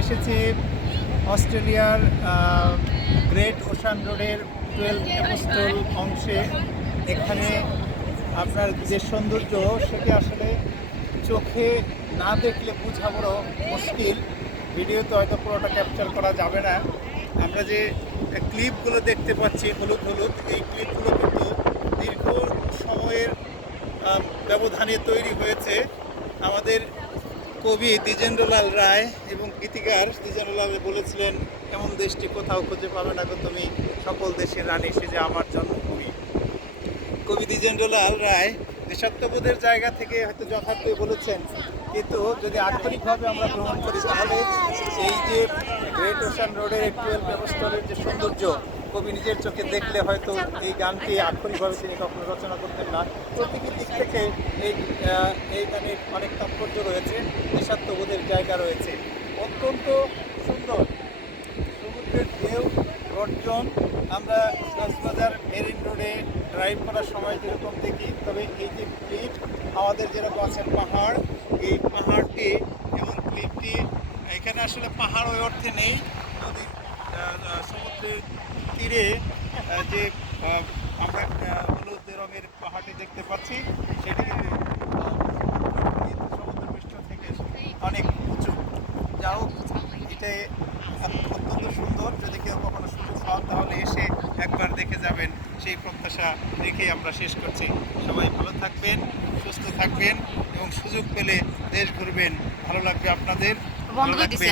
এসেছি অস্ট্রেলিয়ার great ocean রোডের টুয়েলভ এপোস্টল অংশে। এখানে আপনার যে সৌন্দর্য, সেটি আসলে চোখে না দেখলে বোঝা বড় মুশকিল ভিডিওতে হয়তো পুরোটা ক্যাপচার করা যাবে না। আমরা যে ক্লিপগুলো দেখতে পাচ্ছি, হলুদ হলুদ, এই ক্লিপগুলো কিন্তু দীর্ঘ সময়ের ব্যবধানে তৈরি হয়েছে। আমাদের কবি দ্বিজেন্দ্রলাল রায় এবং গীতিকার দ্বিজেন্দ্রলাল বলেছিলেন, এমন দেশটি কোথাও খুঁজে পাবে না তুমি, সকল দেশের রানী সে যে আমার জন্মভূমি। কবি দ্বিজেন্দ্রলাল রায় দেশাত্মবোধের জায়গা থেকে হয়তো যথার্থই বলেছেন, কিন্তু যদি আক্ষরিকভাবে আমরা গ্রহণ করি, তাহলে এই যে গ্রেট ওশান রোডের টুয়েলভ ব্যবস্থলের যে সৌন্দর্য কবি নিজের চোখে দেখলে হয়তো এই গানটি আক্ষরিকভাবে তিনি কখনো রচনা করতেন না। প্রতিটি দিক থেকে এই এই গানের অনেক তাৎপর্য রয়েছে দেশাত্মবোধের জায়গা রয়েছে। অত্যন্ত সুন্দর। সমুদ্রের ঢেউ গর্জন আমরা কক্সবাজার মেরিন রোডে ড্রাইভ করার সময় যেরকম দেখি, তবে এই যে ক্লিপ আমাদের যেরকম আছেন পাহাড়, এই পাহাড়টি এবং ক্লিপটি এখানে আসলে পাহাড় ওই অর্থে নেই। নদীর সমুদ্রের তীরে যে আমরা হলুদ রঙের পাহাড়টি দেখতে পাচ্ছি সেটি কিন্তু আহ, সমুদ্র পৃষ্ঠ থেকে অনেক উঁচু। যা হোক এটা অত্যন্ত সুন্দর। যদি কেউ কখনো সুযোগ পান তাহলে এসে একবার দেখে যাবেন। সেই প্রত্যাশা রেখে আমরা শেষ করছি। সবাই ভালো থাকবেন সুস্থ থাকবেন এবং সুযোগ পেলে দেশ ঘুরবেন। ভালো লাগবে আপনাদের ভালো লাগবে।